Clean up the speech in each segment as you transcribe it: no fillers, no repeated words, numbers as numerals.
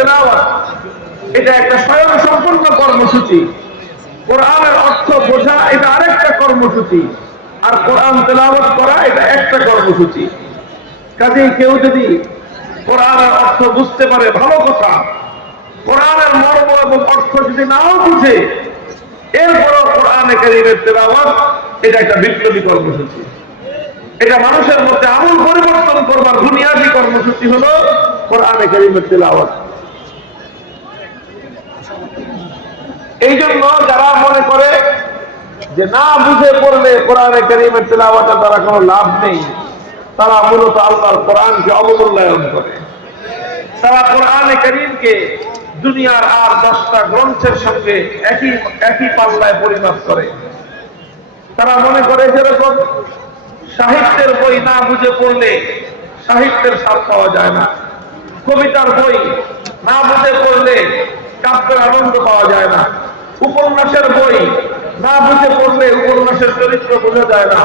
তেলাওয়াত এটা একটা স্বয়ং সম্পূর্ণ কর্মসূচি। কোরআনের অর্থ বোঝা এটা আরেকটা কর্মসূচি, আর কোরআন তেলাওয়াত করা এটা একটা কর্মসূচি। কাজেই কেউ যদি কোরআনের অর্থ বুঝতে পারে ভালো কথা, কোরআনের মর্ম এবং অর্থ যদি নাও বুঝে এরপরও কোরআনে কারীমের তেলাওয়াত এটা একটা বিপ্লবী কর্মসূচি। এটা মানুষের মধ্যে আমূল পরিবর্তন করবার বুনিয়াদী কর্মসূচি হলো কোরআনে কারীমের তেলাওয়াত। এই জন্য যারা মনে করে যে না বুঝে পড়লে কোরআনে কারীমের তেলাওয়াতের দ্বারা কোনো লাভ নেই, তারা মূলত আল্লাহর কোরআনকে অবমূল্যায়ন করে। তারা কোরআনে কারীমকে দুনিয়ার আর 10টা গ্রন্থের সঙ্গে একই পাল্লায় পরিণত করে। তারা মনে করে যেরকম সাহিত্যের বই না বুঝে পড়লে সাহিত্যের স্বাদ পাওয়া যায় না, কবিতার বই না বুঝে পড়লে কাব্যের আনন্দ পাওয়া যায় না, উপন্যাসের বই না বুঝে পড়লে উপন্যাসের চরিত্র বোঝা যায় না,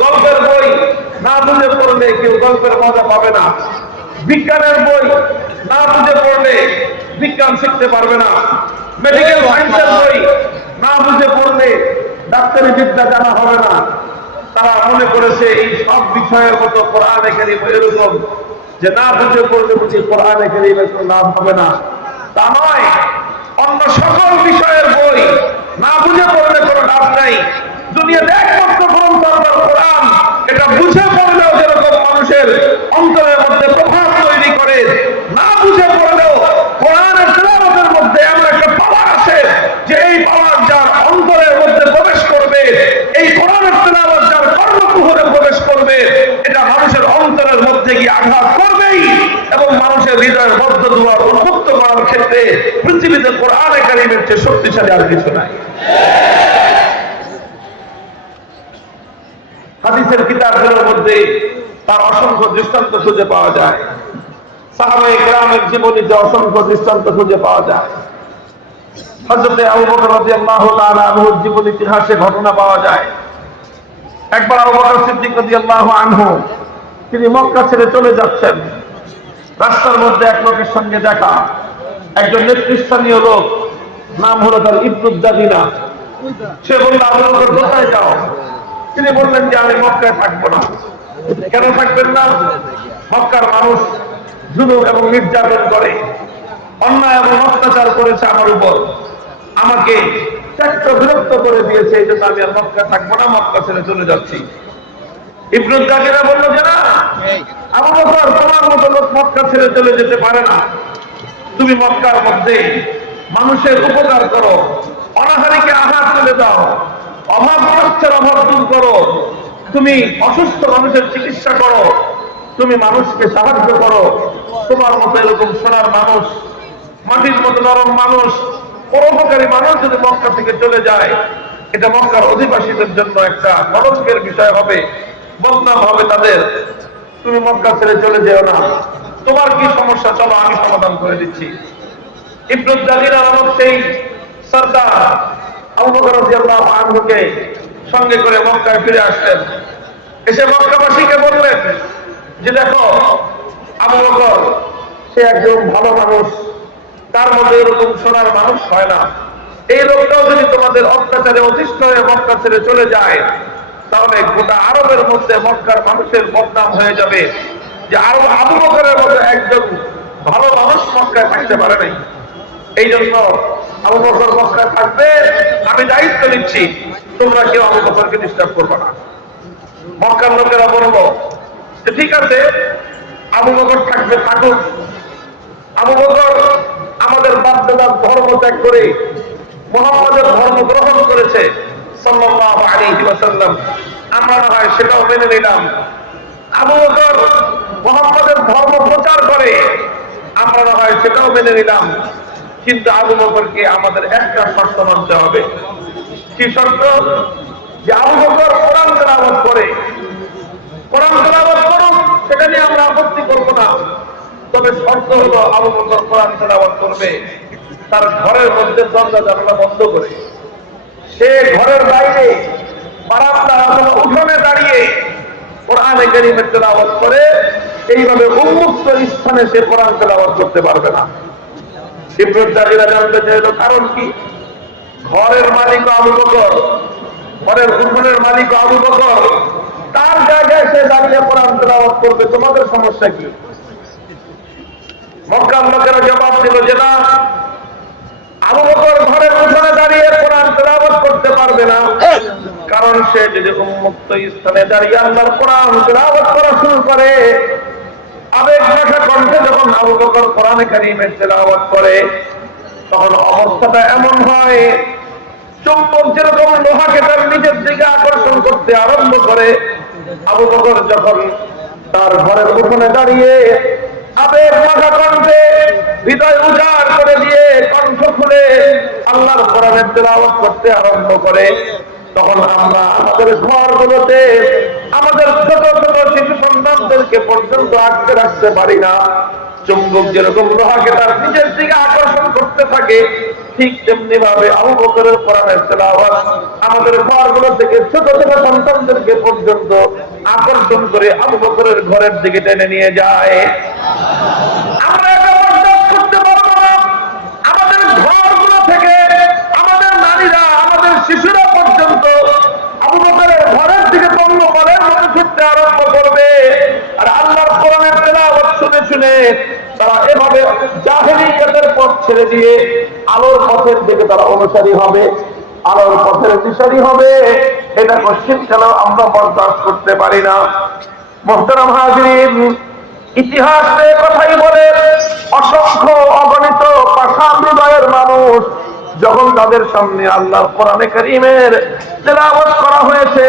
গল্পের বই না বুঝে পড়লে কেউ গল্পের মজা পাবে না, বিজ্ঞানের বই না বুঝে পড়লে বিজ্ঞান শিখতে পারবে না, মেডিকেল সায়েন্সের বই না বুঝে পড়লে ডাক্তারি বিদ্যা জানা হবে না। তারা মনে করেছে এই সব বিষয়ের মতো কোরআনে কারীম এরকম যে না বুঝে পড়লে বুঝি কোরআনে কারীমের কোনো লাভ হবে না, তা নয়। অন্য সকল বিষয়ের বই না বুঝে পড়লে কোনো লাভ নাই। দুনিয়াতে একমাত্র গ্রন্থ আল্লাহর কোরআন, এটা বুঝে পড়লেও যেরকম মানুষের অন্তরের মধ্যে প্রভাব তৈরি করে, না বুঝে পড়লেও কোরআনের তেলাওয়াতের মধ্যে এমন একটা পাওয়ার আছে যে এই পাওয়ার যার অন্তরের মধ্যে প্রবেশ করবে, এই কোরআনের তেলাওয়াত যার কর্ণকুহরে প্রবেশ করবে, এটা মানুষের অন্তরের মধ্যে গিয়ে আঘাত করবেই এবং মানুষের হৃদয়ের বদ্ধ দুয়ার উন্মুক্ত করার ক্ষেত্রে পৃথিবীতে কোরআনে কারীমের চেয়ে শক্তিশালী আর কিছু নাই। হাদিসের কিতাবগুলোর মধ্যে তার অসংখ্য দৃষ্টান্ত খুঁজে পাওয়া যায়। সাহাবায়ে কেরামের জীবনীতে অসংখ্য দৃষ্টান্ত খুঁজে পাওয়া যায়। হযরত আবু বকর রাদিয়াল্লাহু তাআলা আনহুর জীবন ইতিহাসে ঘটনা পাওয়া যায়। একবার আবু বকর সিদ্দিক রাদিয়াল্লাহু আনহু তিনি মক্কা ছেড়ে চলে যাচ্ছেন। রাস্তার মধ্যে এক লোকের সঙ্গে দেখা, একজন নেতৃস্থানীয় লোক, নাম হলো তার ইবনুদ দাদিনা। সে বলল, আবু বকর কোথায় যাও? তিনি বললেন যে আমি মক্কায় থাকবো না। কেন থাকবেন না? মক্কার মানুষ জুলুম এবং নির্যাতন করে, অন্যায় এবং অত্যাচার করেছে আমার উপর, আমাকে ত্যাক্ত বিরক্ত করে দিয়েছে, এই জন্য আমি আর মক্কা থাকবো না, মক্কা ছেড়ে চলে যাচ্ছি। ইবনুদ দাদিনা বলল যে না, আবু বকর তোমার মতো লোক মক্কা ছেড়ে চলে যেতে পারে না। তুমি মক্কার মধ্যে মানুষের উপকার করো, অনাহারীকে আহার তুলে দাও, অভাব মানুষের অভাব দূর করো, তুমি অসুস্থ মানুষের চিকিৎসা করো, তুমি মানুষকে সাহায্য করো। তোমার মতো এরকম সোনার মানুষ, মাটির মতো নরম মানুষ, পরোপকারী মানুষ যদি মক্কা থেকে চলে যায়, এটা মক্কার অধিবাসীদের জন্য একটা কলঙ্কের বিষয় হবে, বদনাম হবে তাদের। তুমি মক্কা ছেড়ে চলে যেও না। তোমার কি সমস্যা, চলো আমি সমাধান করে দিচ্ছি। ইবনুদ দাদিনা নামক সেই সরদার আবু বকর রাদিয়াল্লাহু আনহুকে সঙ্গে করে মক্কায় ফিরে আসলেন। এসে মক্কাবাসীকে বললেন যে দেখো, আবু বকর সে একজন ভালো মানুষ, তার মধ্যে এরকম সোনার মানুষ হয় না। এই লোকটাও যদি তোমাদের অত্যাচারে অতিষ্ঠ হয়ে মক্কা ছেড়ে চলে যায়, তাহলে গোটা আরবের মধ্যে মক্কার মানুষের বদনাম হয়ে যাবে যে আরো আবু বকরের মতো একজন ভালো মানুষ মক্কায় থাকতে পারে নাই। এই জন্য আবু বকর মক্কায় থাকবে, আমি দায়িত্ব নিচ্ছি, তোমরা কেউ আবু বকরকে ডিস্টার্ব করবে না। মক্কার লোকেরা বলবো যে ঠিক আছে, আবু বকর থাকবে, থাকুক। আবু বকর আমাদের বাপ-দাদার ধর্ম ত্যাগ করে মুহাম্মাদের ধর্ম গ্রহণ করেছে সাল্লাল্লাহু আলাইহি ওয়াসাল্লাম, আমরা না হয় সেটাও মেনে নিলাম। আবু বকর মুহাম্মাদের ধর্ম প্রচার করে, আমরা না হয় সেটাও মেনে নিলাম। কিন্তু আবু বকরকে আমাদের একটা শর্ত মানতে হবে। কি শর্ত? যে আবু বকর কোরআন তেলাওয়াত করে, কোরআন তেলাওয়াত করুন, সেটা নিয়ে আমরা আপত্তি করব না। তবে শর্ত হলো আবু বকর কোরআন তেলাওয়াত করবে তার ঘরের মধ্যে দরজা জানালা বন্ধ করে। সে ঘরের বাইরে বারান্দা অথবা উঠোনে দাঁড়িয়ে কোরআনে কারীমের তেলাওয়াত করে, এইভাবে উন্মুক্ত স্থানে সে কোরআন তেলাওয়াত করতে পারবে না। ইবনে জারিরা জানতে চাইল কারণ কি? ঘরের মালিক আবু বকর, ঘরের উঠোনের মালিক আবু বকর, তার জায়গায় সে দাঁড়িয়ে কোরআন তেলাওয়াত করবে, তোমাদের সমস্যা কি? মক্কার লোকেরা জবাব দিল যে না, আবু বকর ঘরের উঠোনে দাঁড়িয়ে কোরআন তেলাওয়াত করতে পারবে না, কারণ সে যদি উন্মুক্ত স্থানে দাঁড়িয়ে আল্লাহর কোরআন তেলাওয়াত করা শুরু করে, আবেগ ভাষা কণ্ঠে যখন আবু বকর কোরআনে কারীমের তেলাওয়াত করে, তখন অবস্থাটা এমন হয় চুম্বক যেরকম লোহাকে তার নিজের দিকে আকর্ষণ করতে আরম্ভ করে। আবু বকর যখন তার ঘরের উঠোনে দাঁড়িয়ে আবেগ ভাষা কণ্ঠে হৃদয় উজাড় করে দিয়ে কণ্ঠ খুলে আল্লাহর কোরআনের তেলাওয়াত করতে আরম্ভ করে, তখন আমরা আমাদের ঘরগুলোতে আমাদের ছোট ছোট শিশু সন্তানদেরকে পর্যন্ত আটকে রাখতে পারি না। চুম্বক যেরকম লোহাকে তার নিজের দিকে আকর্ষণ করতে থাকে, ঠিক তেমনি ভাবে আবু বকরের কোরআনের তেলাওয়াত আমাদের ঘরগুলো থেকে ছোট ছোট সন্তানদেরকে পর্যন্ত আকর্ষণ করে আবু বকরের ঘরের দিকে টেনে নিয়ে যায়। আমরা এটা বরদাস্ত করতে পারবো না। আমাদের ঘরগুলো থেকে আমাদের নারীরা, আমাদের শিশুরা পর্যন্ত আবু বকরের ঘরের দিকে পণ্য করার মতো ছুটতে আরম্ভ করবে, আর আল্লাহর কোরআনের তেলাওয়াত শুনে শুনে তারা এভাবে জাহেলিয়াতের পথ ছেড়ে দিয়ে আলোর পথের দিকে তারা অনুসারী হবে, আলোর পথের দিশারি হবে। এটা কোশ্চিন খেলাও আমরা বরদাস্ত করতে পারি না। মুহতারাম হাজিরিন, ইতিহাস কথাই বলে অসংখ্য অগণিত পাষাণ হৃদয়ের মানুষ যখন তাদের সামনে আল্লাহর কোরআনে কারীমের তেলাওয়াত করা হয়েছে,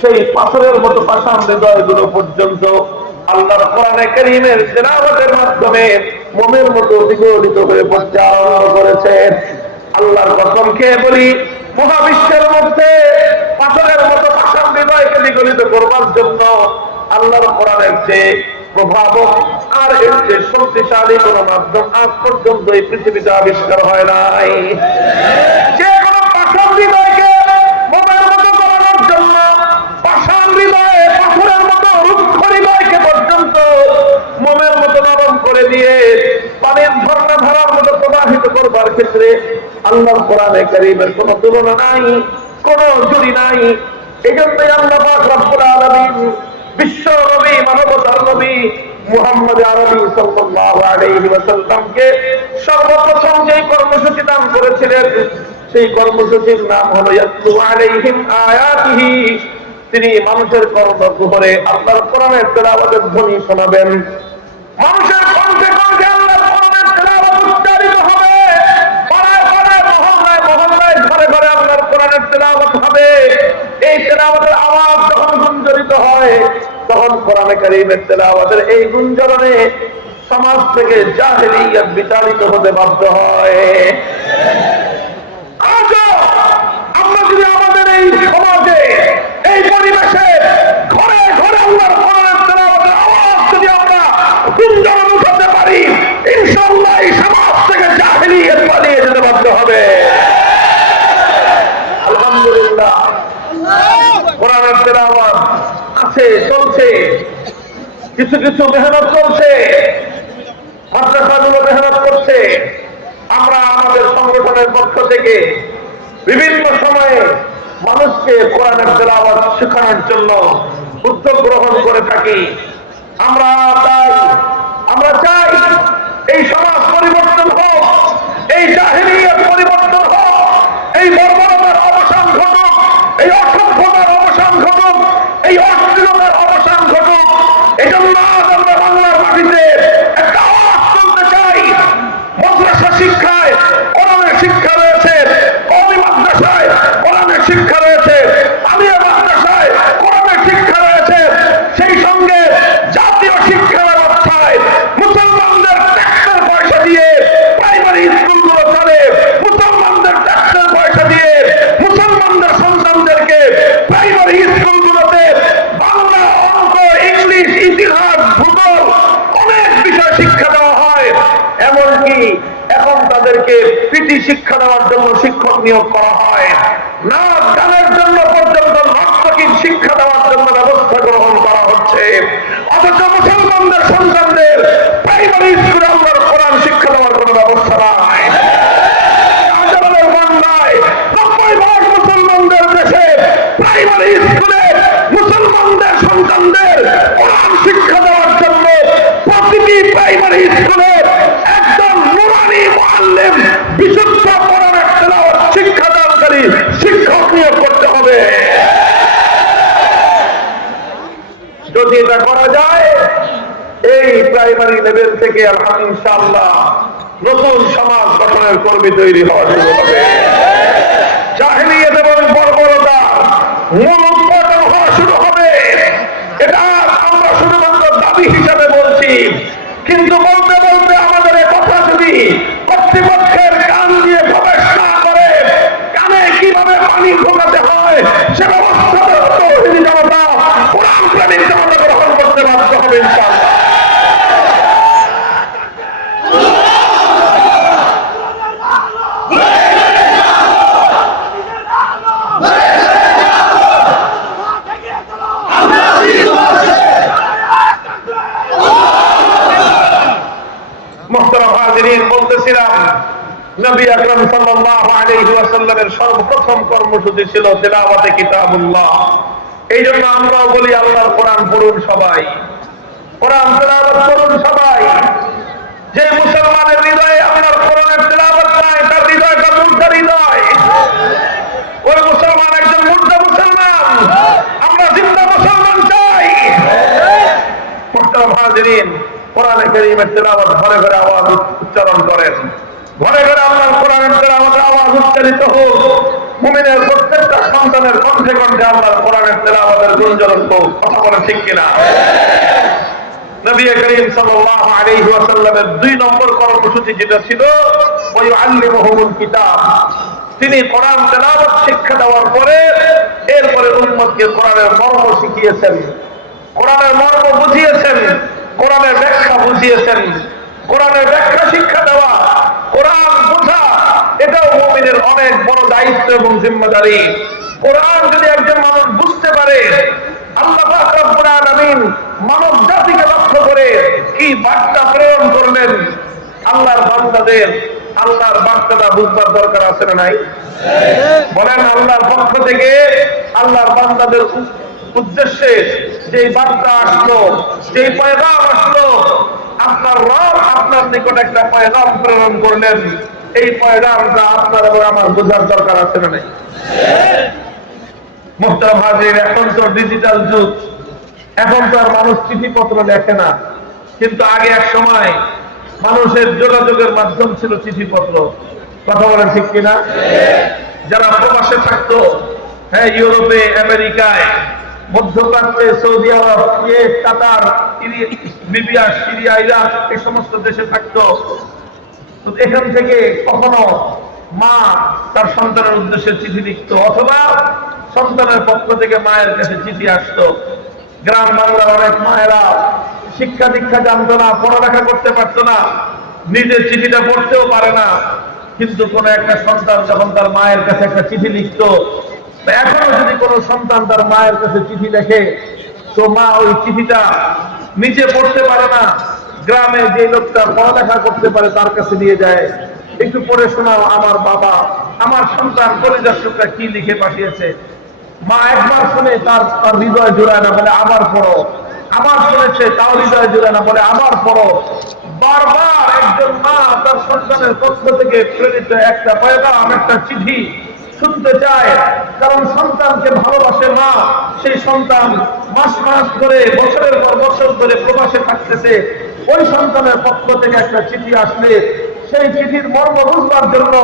সেই পাথরের মতো পাষাণ হৃদয়গুলো পর্যন্ত আল্লাহর কোরআনে কারীমের তেলাওয়াতের মাধ্যমে মোমের মতো বিগলিত হয়ে পড়তে আরম্ভ করেছে। আল্লাহর কসম খেয়ে বলি, মহাবিশ্বের মধ্যে পাথরের মতো পাষাণ হৃদয়কে বিগলিত করবার জন্য আল্লাহর কোরআনের চেয়ে প্রভাবক আর এর চেয়ে শক্তিশালী কোন মাধ্যম আজ পর্যন্ত এই পৃথিবীতে আবিষ্কার হয় নাই। যে কোনো পাষাণ হৃদয়কে মোমের মতো করানোর জন্য পাষাণ হৃদয়ে পাথরের মতো রুক্ষ হৃদয়কে পর্যন্ত মোমের মতো নরম করে দিয়ে পানির ঝর্ণা ধারার মতো প্রবাহিত করবার ক্ষেত্রে আল্লাহর কোরআনে কারীমের কোন তুলনা নাই, কোন জুড়ি নাই। এই জন্যই আল্লাহ পাক রব্বুল আলামিন বিশ্ব নবী, মানবতার নবী মুহাম্মদ আরবি সাল্লাল্লাহু আলাইহি ওয়াসাল্লামকে সর্বপ্রথম যে কর্মসূচি দান করেছিলেন, সেই কর্মসূচির নাম হলো ইয়াতলু আলাইহিম আয়াতিহি। তিনি মানুষের কর্ণকুহরে আল্লাহর কোরআনের তেলাওয়াতের ধ্বনি শোনাবেন। মানুষের কণ্ঠে কণ্ঠে আল্লাহর কোরআনের তেলাওয়াত উচ্চারিত হবে, পাড়ায় পাড়ায়, মহল্লায় মহল্লায়, ঘরে ঘরে আল্লাহর কোরআনের তেলাওয়াত হবে। এই তেলাওয়াতের আওয়াজ যখন গুঞ্জরিত হয়, তখন কোরআনে কারীমের তেলাওয়াতের এই গুঞ্জরণে সমাজ থেকে জাহেলিয়াত বিতাড়িত হতে বাধ্য হয়। আজও আমরা যদি আমাদের এই সমাজে, এই পরিবেশে ঘরে ঘরে আল্লাহর কোরআনের তেলাওয়াতের আওয়াজ যদি আমরা গুঞ্জরণ উঠাতে পারি, ইনশাআল্লাহ এই সমাজ থেকে জাহেলিয়াত পালিয়ে যেতে বাধ্য হবে। আলহামদুলিল্লাহ, কোরআনের তেলাওয়াত আছে, চলছে, কিছু কিছু মেহনত চলছে, মাদ্রাসাগুলো মেহনত করছে। আমরা আমাদের সংগঠনের পক্ষ থেকে বিভিন্ন সময়ে মানুষকে কোরআনের তেলাওয়াত শেখানোর জন্য উদ্যোগ গ্রহণ করে থাকি। আমরা চাই এই সমাজ পরিবর্তন হোক, এই জাহেলিয়াত পরিবর্তন হোক, এই বর্বরতার অবসান ঘটুক, এই অসভ্যতার অবসান ঘটুক, এই অশ্লীলতার অবসান ঘটুক। এজন্য আমরা বাংলার মাটিতে একটা আওয়াজ তুলতে চাই। মাদ্রাসা শিক্ষায় কোরআনের শিক্ষা রয়েছে, কওমি মাদ্রাসায় কোরআনের শিক্ষা রয়েছে, আলিয়া মাদ্রাসায় কোরআনের শিক্ষা রয়েছে, সেই সঙ্গে জাতীয় শিক্ষা ব্যবস্থায় মুসলমানদের ট্যাক্সের পয়সা দিয়ে প্রাইমারি স্কুলগুলো চলে, মুসলমানদের ট্যাক্সের পয়সা দিয়ে মুসলমানদের সন্তানদেরকে প্রাইমারি স্কুলগুলোতে বাংলা, অঙ্ক, ইংলিশ, ইতিহাস, ভূগোল অনেক বিষয় শিক্ষা দেওয়া হয়। এমনকি এখন তাদেরকে পিটি শিক্ষা দেওয়ার জন্য শিক্ষক নিয়োগ করা হয়, নাচ গানের জন্য পর্যন্ত নর্তকীর শিক্ষা দেওয়ার জন্য ব্যবস্থা গ্রহণ করা হচ্ছে। অথচ মুসলমানদের সন্তানদের প্রাইমারি স্কুলে আল্লাহর কোরআন শিক্ষা দেওয়ার কোনো ব্যবস্থা নাই। প্রাইমারি লেভেল থেকে আলহামদুলিল্লাহ ইনশাআল্লাহ নতুন সমাজ গঠনের কর্মী তৈরি হওয়া শুরু হবে। জাহেলিয়াত এবং বর্বরতা মূলোৎপাটন হওয়া শুরু হবে। এটা আমরা শুধুমাত্র দাবি হিসাবে বলছি, কিন্তু বলতে বলতে আমাদের এই কথা যদি কর্তৃপক্ষের কান দিয়ে প্রবেশ না করে, কানে কিভাবে পানি ঢোকাতে হয় সে ব্যবস্থা তৌহিদি জনতা, কোরআন প্রেমিক জনতা গ্রহণ করতে বাধ্য হবে ইনশাআল্লাহ। মুহতারাম হাজিরিন, বলতেছিলাম নবী আকরাম সাল্লাল্লাহু আলাইহি ওয়াসাল্লামের সর্বপ্রথম কর্মসূচি ছিল তিলাওয়াতে কিতাবুল্লাহ। এই জন্য আমরাও বলি আল্লাহর কোরআন পড়ুন সবাই, কোরআন তিলাওয়াত করুন সবাই। যে মুসলমানের হৃদয়ে আপনার কোরআনের তিলাওয়াত নাই, তার হৃদয়টা মুর্দা হৃদয়। ওই মুসলমান একজন মুর্দা মুসলমান। আমরা জিন্দা মুসলমান চাই। মুহতারাম হাজিরিন, কোরআনে কারীমের তিলাওয়াত ঘরে ঘরে আওয়াজ উচ্চারণ করেন, ঘরে ঘরে আল্লাহর কোরআনের তিলাওয়াতের আওয়াজ উচ্চারিত হোক। মুমিনের প্রত্যেকটা সন্তানের কণ্ঠে কণ্ঠে আল্লাহর কোরআনের তিলাওয়াতের গুঞ্জন হোক। কথা বলেন ঠিক কিনা? নবী করিম সাল্লাল্লাহু আলাইহি ওয়াসাল্লামের 2 নম্বর কর্মসূচি যেটা ছিল ওয়ায়ুআল্লিমুহুমুল কিতাব। তিনি কোরআন তিলাওয়াত শিক্ষা দেওয়ার পরে এরপরে উম্মতকে কোরআনের মর্ম শিখিয়েছেন, কোরআনের মর্ম বুঝিয়েছেন, কোরআনের ব্যাখ্যা বুঝিয়েছেন। কোরআনের ব্যাখ্যা শিক্ষা দেওয়া, কোরআন বোঝা, এটাও মুমিনের অনেক বড় দায়িত্ব এবং জিম্মাদারি। কোরআন যদি একজন মানুষ বুঝতে পারে, আল্লাহ পাক রব্বুল আলামিন মানব জাতিকে লক্ষ্য করে কি বার্তা প্রেরণ করলেন, আল্লাহর বান্দাদের আল্লাহর বার্তাটা বুঝবার দরকার আছে না নাই? বলেন, আল্লাহর পক্ষ থেকে আল্লাহর বান্দাদের উদ্দেশ্যে যে বার্তা আসলো, যে পয়গাম আসলো, আপনার রব আপনার নিকট একটা পয়গাম প্রেরণ করলেন। এই পয়গামটা আপনার এবং আমার বোঝার দরকার আছে না নাই? মুহতারাম হাজির, এখন তো ডিজিটাল যুগ, এখন তো আর মানুষ চিঠিপত্র লেখে না, কিন্তু আগে এক সময় মানুষের যোগাযোগের মাধ্যম ছিল চিঠিপত্র। কথা বলেন ঠিক কিনা? যারা প্রবাসে থাকতো, হ্যাঁ, ইউরোপে, আমেরিকায়, মধ্যপ্রাচ্যে, সৌদি আরব, কাতার, লিবিয়া, সিরিয়া, ইরাক, এই সমস্ত দেশে থাকতো। তো এখান থেকে কখনো মা তার সন্তানের উদ্দেশ্যে চিঠি লিখত, অথবা সন্তানের পক্ষ থেকে মায়ের কাছে চিঠি আসতো। গ্রাম বাংলার অনেক মায়েরা শিক্ষা দীক্ষা জানতো না, পড়ালেখা করতে পারতো না, নিজের চিঠিটা পড়তেও পারে না, কিন্তু কোন একটা সন্তান যখন তার মায়ের কাছে একটা চিঠি লিখতো, এখনো যদি কোনো সন্তান তার মায়ের কাছে চিঠি লেখে, তো মা ওই চিঠিটা নিজে পড়তে পারে না, গ্রামে যে লোকটা পড়ালেখা করতে পারে তার কাছে নিয়ে যায়, একটু পড়ে শোনাও আমার বাবা, আমার সন্তান কলিজার টুকরা কি লিখে পাঠিয়েছে। মা একবার শুনে তার হৃদয় জোড়ায় না, বলে আবার পড়ো। আবার শুনেছে, তাও হৃদয় জোড়ায় না, বলে আবার পড়ো। বারবার একজন মা তার সন্তানের পক্ষ থেকে প্রেরিত একটা পয়গাম, একটা চিঠি শুনতে চায়, কারণ সন্তানকে ভালোবাসে মা। সেই সন্তান মাস মাস ধরে, বছরের পর বছর ধরে প্রবাসে থাকতেছে, ওই সন্তানের পক্ষ থেকে একটা চিঠি আসলে সেই চিঠির মর্ম বুঝবার জন্য,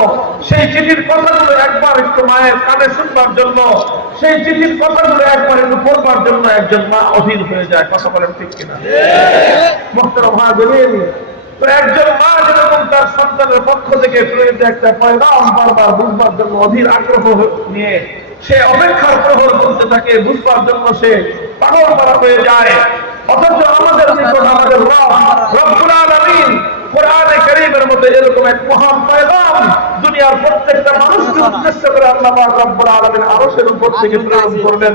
সেই চিঠির কথাগুলো একবার একটু মায়ের কানে শুনবার জন্য, সেই চিঠির কথাগুলো একবার একটু পড়বার জন্য একজন মা অধীর হয়ে যায়। কথা বলেন ঠিক কিনা? মুহতারাম হাজিরিন, তো একজন মা যেরকম তার সন্তানের পক্ষ থেকে প্রেরিত একটা পয়গাম বারবার বুঝবার জন্য অধীর আগ্রহ নিয়ে সে অপেক্ষার প্রহর বলতে থাকে, বুঝবার জন্য সে পাগল করা হয়ে যায়। অথচ আমাদের নিকট আমাদের রব্বুল আলামিন কোরআনে কারীমের মধ্যে এরকম এক মহান পয়গাম দুনিয়ার প্রত্যেকটা মানুষকে উদ্দেশ্য করে আল্লাহ পাক রব্বুল আলামিন আরশের উপর থেকে প্রেরণ করলেন।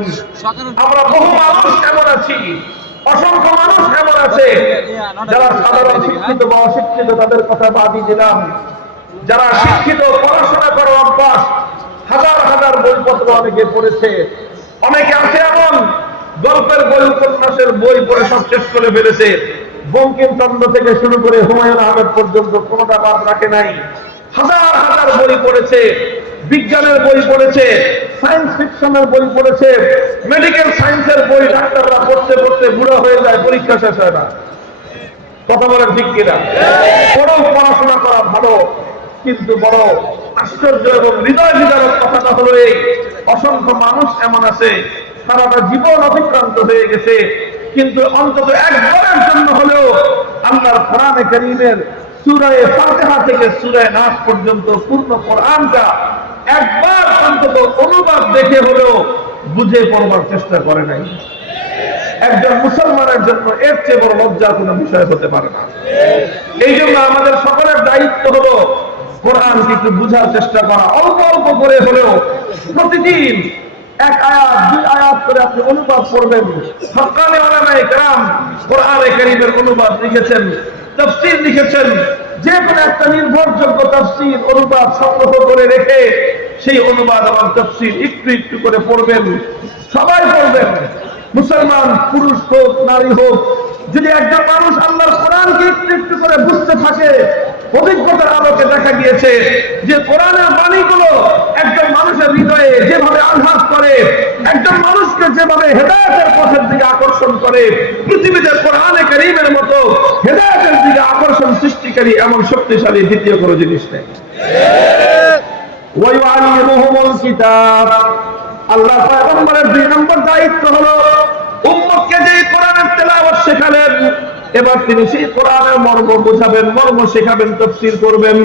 আমরা বহু মানুষ এমন আছি, অসংখ্য মানুষ এমন আছে যারা সাধারণ শিক্ষিত বা অশিক্ষিত, তাদের কথা বাদই দিলাম। যারা শিক্ষিত, পড়াশোনা করার অভ্যাস, হাজার হাজার বইপত্র অনেকে পড়েছে, অনেকে আছে এমন গল্পের বই, উপন্যাসের বই পড়ে সব শেষ করে ফেলেছে। বঙ্কিমচন্দ্র থেকে শুরু করে হুমায়ুন আহমেদ পর্যন্ত কোনোটা বাদ রাখে নাই। হাজার হাজার বই পড়েছে, বিজ্ঞানের বই পড়েছে, সায়েন্স ফিকশনের বই পড়েছে, মেডিকেল সায়েন্সের বই ডাক্তাররা পড়তে পড়তে বুড়া হয়ে যায়, পরীক্ষা শেষ হয় না। তো কথা বলেন ঠিক কিনা? বড় পড়াশোনা করা ভালো, কিন্তু বড় আশ্চর্য এবং হৃদয় বিদারক কথাটা হলো এই, অসংখ্য মানুষ এমন আছে সারাটা জীবন অতিক্রান্ত হয়ে গেছে, কিন্তু অন্তত একবারের জন্য হলেও আল্লাহর কোরআনে কারীমের সূরা ফাতিহা থেকে সূরা নাস পর্যন্ত পূর্ণ কোরআনটা একবার অন্তত অনুবাদ দেখে হলেও বুঝে পড়বার চেষ্টা করে নাই। একজন মুসলমানের জন্য এর চেয়ে বড় লজ্জার কোনো বিষয় হতে পারে না। এই জন্য আমাদের সকলের দায়িত্ব হলো কোরআনকে একটু বুঝার চেষ্টা করা, অল্প অল্প করে হলেও প্রতিদিন এক আয়াত দুই আয়াত করে আপনি অনুবাদ করবেন। হক্কানি উলামায়ে কেরাম কোরআনে কারীমের অনুবাদ লিখেছেন, তাফসীর লিখেছেন, যে কোনো একটা নির্ভরযোগ্য তাফসীর অনুবাদ সংগ্রহ করে রেখে সেই অনুবাদ এবং তাফসীর একটু একটু করে পড়বেন, সবাই পড়বেন, মুসলমান পুরুষ হোক নারী হোক। যদি একজন মানুষ আল্লাহর কোরআনকে একটু একটু করে বুঝতে থাকে, অভিজ্ঞতার আলোকে দেখা গিয়েছে যে কোরআনের বাণীগুলো একজন মানুষের হৃদয়ে যেভাবে আঘাত করে, একজন মানুষকে যেভাবে হেদায়েতের পথের দিকে আকর্ষণ করে, পৃথিবীতে কোরআনে কারীমের মতো হেদায়েতের দিকে আকর্ষণ সৃষ্টিকারী এমন শক্তিশালী দ্বিতীয় কোনো জিনিস নেই। ওয়ায়ুআল্লিমুহুমুল কিতাব, আল্লাহ পয়গম্বরের 2 নম্বর দায়িত্ব হলো উম্মতকে যে কোরআনের তেলাওয়াত শেখালেন, এবার তিনি সেই কোরআনের মর্ম বোঝাবেন, মর্ম শেখাবেন, তাফসীর করবেন।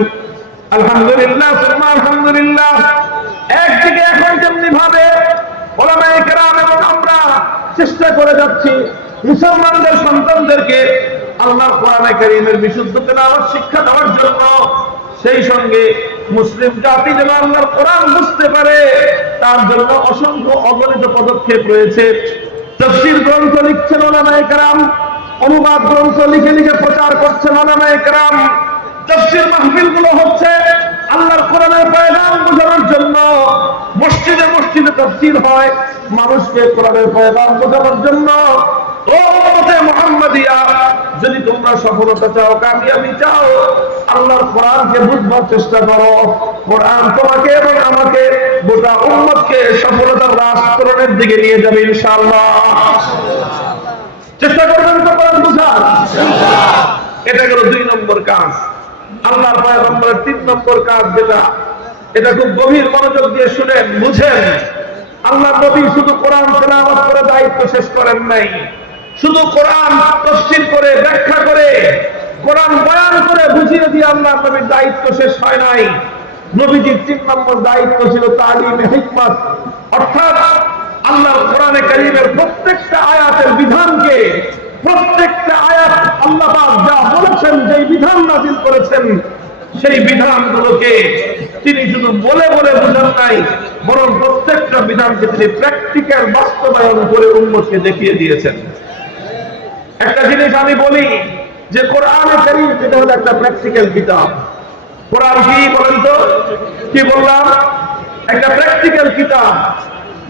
আলহামদুলিল্লাহ সুবহান আলহামদুলিল্লাহ। একদিকে এখন যেমনি ভাবে উলামায়ে কেরাম এবং আমরা চেষ্টা করে যাচ্ছি মুসলমানদের সন্তানদেরকে আল্লাহর কোরআনে কারীমের বিশুদ্ধ তেলাওয়াত শিক্ষা দেওয়ার জন্য, সেই সঙ্গে মুসলিম জাতি যেন আল্লাহর কোরআন বুঝতে পারে তার জন্য অসংখ্য অগণিত পদক্ষেপ রয়েছে। তাফসীর গ্রন্থ লিখছেন উলামায়ে কেরাম, অনুবাদ গ্রন্থ লিখে লিখে প্রচার করছেন উলামায়ে কেরাম। তাফসীর মাহফিলগুলো হচ্ছে আল্লাহর কোরআনের পয়গাম বোঝানোর জন্য। মসজিদে মসজিদে তাফসীর হয় মানুষকে কোরআনের পয়গাম বোঝানোর জন্য। ও উম্মতে মুহাম্মাদিয়া, যদি তোমরা সফলতা চাও, কামিয়াবি চাও, আল্লাহর কোরআনকে বুঝবার চেষ্টা করো। কোরআন তোমাকে এবং আমাকে, গোটা উম্মতকে সফলতার রাষ্ট্রের দিকে নিয়ে যাবে ইনশাআল্লাহ। চেষ্টা করবেন তো কোরআন বুঝার? এটা হলো 2 নম্বর কাজ। আল্লাহর পয়গম্বরের 3 নম্বর কাজ যেটা, এটা খুব গভীর মনোযোগ দিয়ে শুনেন, বুঝেন। আল্লাহর নবী শুধু কোরআন তেলাওয়াত করে দায়িত্ব শেষ করেন নাই, শুধু কোরআন তাফসীর করে ব্যাখ্যা করে কোরআন বয়ান করে বুঝিয়ে দিয়ে আল্লাহর নবীর দায়িত্ব শেষ হয় নাই। নবীজির 3 নম্বর দায়িত্ব ছিল তালিমে হিকমত, অর্থাৎ আল্লাহর কোরআনে কারীমের প্রত্যেকটা আয়াতের বিধানকে, প্রত্যেকটা আয়াত আল্লাহ পাক যা বলেছেন, যেই বিধান নাযিল করেছেন, সেই বিধানগুলোকে তিনি শুধু বলে বলে বোঝান নাই, বরং প্রত্যেকটা বিধানকে তিনি প্র্যাকটিক্যাল বাস্তবায়ন করে উম্মতকে দেখিয়ে দিয়েছেন। একটা জিনিস আমি বলি যে কোরআনে কারীম এটা হলো একটা প্র্যাকটিক্যাল কিতাব। কোরআন কি বলেন তো? কি বললাম? একটা প্র্যাকটিক্যাল কিতাব।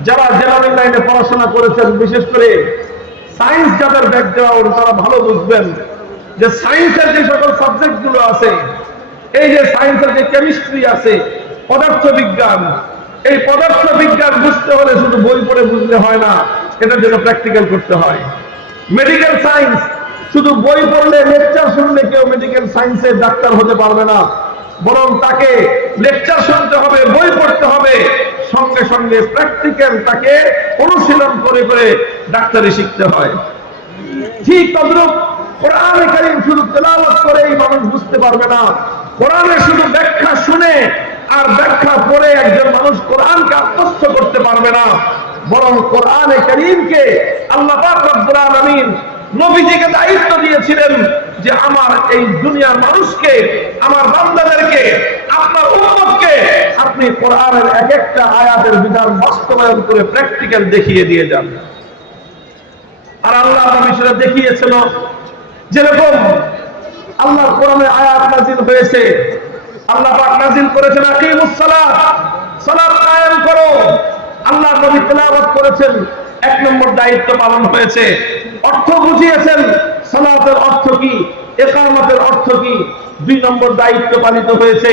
যারা জেনারেল লাইনে পড়াশোনা করেছেন, বিশেষ করে সায়েন্স যাদের ব্যাকগ্রাউন্ড, তারা ভালো বুঝবেন যে সায়েন্সের যে সকল সাবজেক্ট গুলো আছে, এই যে সায়েন্সের যে কেমিস্ট্রি আছে, পদার্থ বিজ্ঞান, এই পদার্থ বিজ্ঞান বুঝতে হলে শুধু বই পড়ে বুঝলে হয় না, এটার জন্য প্র্যাকটিক্যাল করতে হয়। মেডিকেল সায়েন্স শুধু বই পড়লে, লেকচার শুনলে কেউ মেডিকেল সায়েন্সের ডাক্তার হতে পারবে না, বরং তাকে লেকচার শুনতে হবে, বই পড়তে হবে, সঙ্গে সঙ্গে প্র্যাকটিক্যাল তাকে অনুশীলন করে করে ডাক্তারি শিখতে হয়। ঠিক তদ্রূপ কোরআনে কারীম শুধু তেলাওয়াত করেই মানুষ বুঝতে পারবে না, কোরআনে শুধু ব্যাখ্যা শুনে আর ব্যাখ্যা পড়ে একজন মানুষ কোরআনকে আত্মস্থ করতে পারবে না, বরং কোরআনে কারীমকে আল্লাহ পাক রব্বুল আলামিন নবীজিকে দায়িত্ব দিয়েছিলেন যে আমার এই দুনিয়ার মানুষকে, আমার বান্দাদেরকে, আপনার উম্মতকে আপনি কোরআনের এক একটা আয়াতের বিধান বাস্তবায়ন করে প্র্যাকটিক্যাল দেখিয়ে দিয়ে যান। আর আল্লাহ নবী সেটা দেখিয়েছিল। যেরকম আল্লাহর কোরআনে আয়াত নাযিল হয়েছে, আল্লাহ পাক নাযিল করেছেন আকিমুস সালাত, সালাত কায়েম করো। আল্লাহ নবী তেলাওয়াত করেছেন, 1 নম্বর দায়িত্ব পালন হয়েছে। অর্থ বুঝিয়েছেন, সালাতের অর্থ কি, ইকামতের অর্থ কি, 2 নম্বর দায়িত্ব পালিত হয়েছে।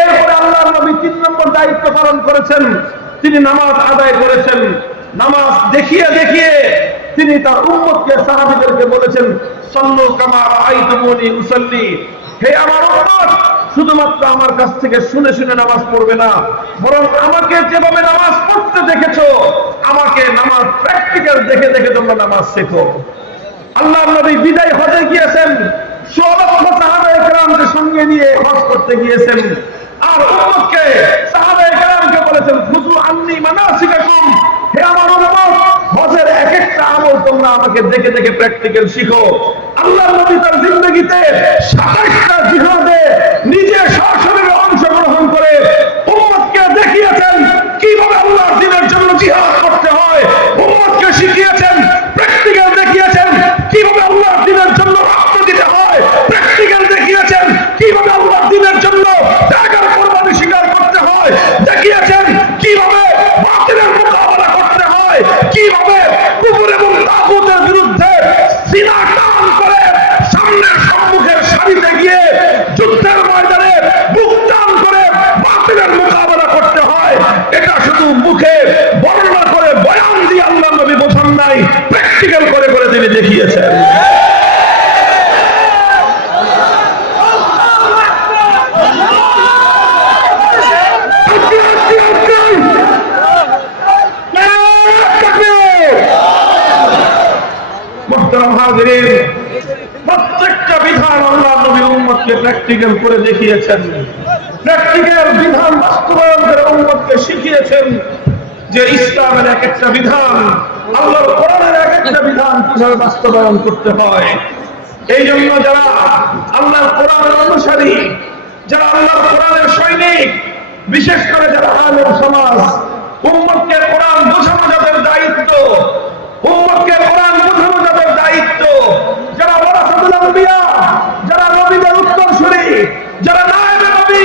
এরপরে আল্লাহর নবী 3 নম্বর দায়িত্ব পালন করেছেন, তিনি নামাজ আদায় করেছেন। নামাজ দেখিয়ে দেখিয়ে তিনি তার উম্মতকে সাহাবীদেরকে বলেছেন, সাল্লু কামা রাআইতুমুনি উসাল্লি, হে আমার উম্মত, শুধুমাত্র আমার কাছ থেকে শুনে শুনে নামাজ পড়বে না, বরং আমাকে যেভাবে নামাজ পড়তে দেখেছো, আমাকে নামাজ প্র্যাকটিক্যাল দেখে দেখে তোমরা নামাজ শেখো। আল্লাহর নবী বিদায় হজে গিয়েছেন, শত সাহাবায়ে কেরামকে সঙ্গে নিয়ে হজ করতে গিয়েছেন, আর উম্মতকে সাহাবায়ে কেরামকে বলেছেন, খুযু আন্নী মানাসিকাকুম, হে আমার উম্মত, হজের এক একটা আমল তোমরা আমাকে দেখে দেখে প্র্যাকটিক্যাল শিখো। আল্লাহর নবী তার জিন্দেগিতে 27টা জিহাদে নিজে সশরীরে অংশগ্রহণ করে উম্মতকে দেখিয়েছেন কিভাবে আল্লাহর দ্বীনের জন্য জিহাদ করতে হয়, উম্মতকে শিখিয়েছেন, প্র্যাকটিক্যাল দেখিয়েছেন কিভাবে আল্লাহর দ্বীনের জন্য রক্ত দিতে হয়, প্র্যাকটিক্যাল দেখিয়েছেন কিভাবে আল্লাহর দ্বীনের জন্য ত্যাগের কোরবানি স্বীকার করতে হয়, দেখিয়েছেন কিভাবে বাতিলের মোকাবেলা করতে হয়, কিভাবে কুফর এবং তাগুতের বিরুদ্ধে সিনা টান করে সামনের সম্মুখের সারিতে গিয়ে যুদ্ধের ময়দানে বুক টান করে বাতিলের মোকাবেলা করতে হয়। এটা শুধু মুখে বর্ণনা করে বয়ান দিয়ে আল্লাহ নবী বোঝান নাই, প্র্যাকটিক্যাল করে করে তিনি দেখিয়েছেন। প্রত্যেকটা বিধান আল্লাহ নবী উম্মতকে প্র্যাকটিক্যাল করে দেখিয়েছেন, প্র্যাকটিক্যাল বিধান বাস্তবায়ন করে উম্মতকে শিখিয়েছেন যে ইসলামের এক একটা বিধান, আল্লাহর কোরআনের এক একটা বিধান কিভাবে বাস্তবায়ন করতে হয়। এই জন্য যারা আল্লাহর কোরআনের অনুসারী, যারা আল্লাহর কোরআনের সৈনিক, বিশেষ করে যারা আলেম সমাজ, উম্মতকে কোরআন বোঝানো যাদের দায়িত্ব, উম্মতকে কোরআন বোঝানো যাদের দায়িত্ব, যারা ওয়ারাসাতুল আম্বিয়া, যারা নবীদের উত্তরসূরি, যারা নায়েবে নবী,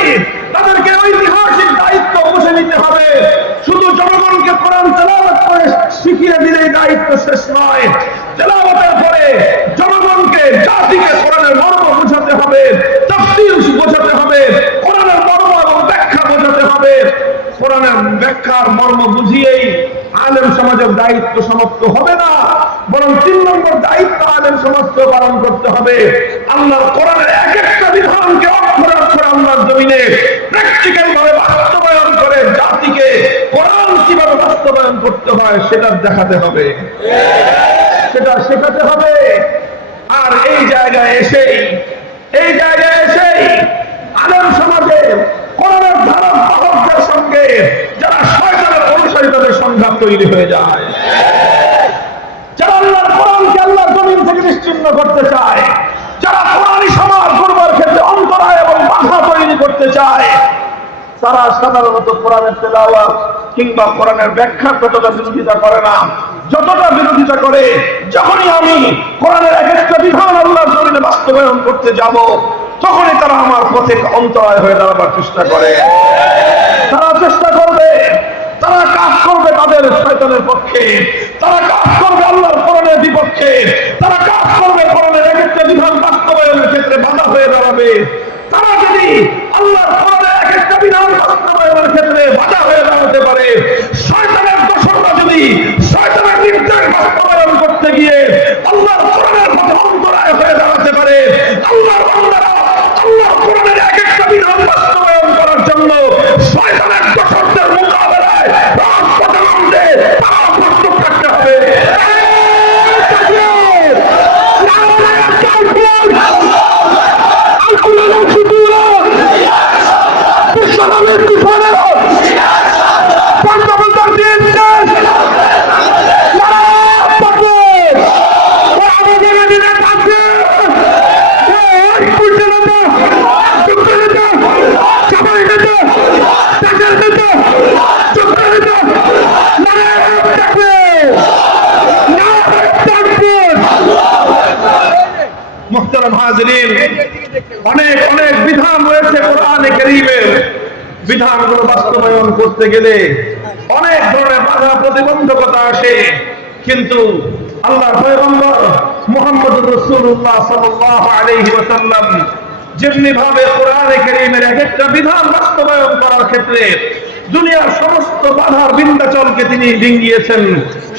তাদেরকে ঐতিহাসিক দায়িত্ব বুঝে নিতে হবে। শুধু জনগণকে কোরআন তেলাওয়াত করে শিখিয়ে দিলেই দায়িত্ব শেষ নয়, তেলাওয়াতের পরে জনগণকে, জাতিকে কোরআনের মর্ম বোঝাতে হবে, তাফসীর বোঝাতে হবে, কোরআনের মর্ম এবং ব্যাখ্যা বোঝাতে হবে। কোরআনের ব্যাখ্যার মর্ম বুঝিয়েই আলেম সমাজের দায়িত্ব সমাপ্ত হবে না, বরং 3 নম্বর দায়িত্ব আলেম সমাজকে পালন করতে হবে, আল্লাহর কোরআনের এক একটা বিধানকে অক্ষরে অক্ষরে আল্লাহর জমিনে প্র্যাকটিক্যাল ভাবে বাস্তবায়ন করে জাতিকে কোরআন কিভাবে বাস্তবায়ন করতে হয় সেটা দেখাতে হবে, সেটা শেখাতে হবে। আর এই জায়গায় এসেই আলেম সমাজে কোরআনের ধারক বাহকদের সঙ্গে যারা শয়তানের অনুসারী তাদের সংঘাত তৈরি হয়ে যায়, যারা আল্লাহর কোরআনকে আল্লাহর জমিন থেকে নিশ্চিহ্ন করতে চায়, যারা কোরআনী সমাজ গড়বার ক্ষেত্রে অন্তরায় এবং বাধা তৈরি করতে চায়, তারা সাধারণত কোরআনের তেলাওয়াত কিংবা কোরআনের ব্যাখ্যার ততটা বিরোধিতা করে না, যতটা বিরোধিতা করে যখনই আমি কোরআনের এক একটা বিধান আল্লাহর জমিনে বাস্তবায়ন করতে যাব, তখনই তারা আমার পথে অন্তরায় হয়ে দাঁড়াবার চেষ্টা করে। তারা চেষ্টা করবে, তারা কাজ করবে তাদের শয়তানের পক্ষে, তারা কাজ করবে আল্লাহর কোরআনের বিপক্ষে, তারা কাজ করবে কোরআনের এক একটা বিধান বাস্তবায়নের ক্ষেত্রে বাধা হয়ে দাঁড়াবে। তারা যদি আল্লাহর কোরআনের এক একটা বিধান বাস্তবায়নের ক্ষেত্রে বাধা হয়ে দাঁড়াতে পারে, শয়তানের দোসররা যদি শয়তানের নির্দেশ বাস্তবায়ন করতে গিয়ে আল্লাহর কোরআনের পথে অন্তরায় হয়ে দাঁড়াতে পারে, আল্লাহর বান্দারা আল্লাহর কোরআনের এক একটা বিধান বাস্তবায়ন করার জন্য শয়তানের দোসরদের মোকাবেলায় রাজপথে নামতে তারা প্রস্তুত থাকতে হবে। মুহতারাম হাজিরিন, অনেক অনেক বিধান রয়েছে কোরআনে কারীমের, বিধানগুলো বাস্তবায়ন করতে গেলে অনেক ধরনের বাধা প্রতিবন্ধকতা আসে, কিন্তু আল্লাহর পয়গম্বর মুহাম্মদুর রাসূলুল্লাহ সাল্লাল্লাহু আলাইহি ওয়াসাল্লাম যেমনি ভাবে কোরআনে কারীমের এক একটা বিধান বাস্তবায়ন করার ক্ষেত্রে দুনিয়ার সমস্ত বাধার বিন্ধ্যাচলকে তিনি ডিঙ্গিয়েছেন,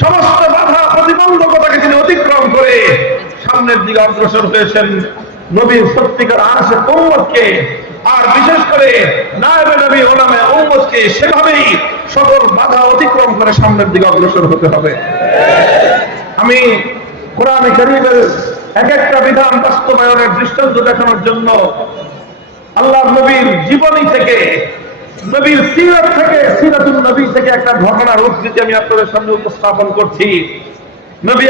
সমস্ত বাধা প্রতিবন্ধকতাকে তিনি অতিক্রম করে সামনের দিকে অগ্রসর হয়েছেন নবীর সত্যিকার আশে উম্মতকে, আর বিশেষ করে নায়েবে নবী ওলামে উম্মতকে সেভাবেই সকল বাধা অতিক্রম করে সামনের দিকে অগ্রসর হতে হবে। আমি কোরআনে কারীমের এক একটা বিধান বাস্তবায়নের দৃষ্টান্ত দেখানোর জন্য আল্লাহর নবীর জীবনী থেকে, নবীর সিরাত থেকে, সিরাতুন নবী থেকে একটা ঘটনার উদ্ধৃতি আমি আপনাদের সামনে উপস্থাপন করছি। নবী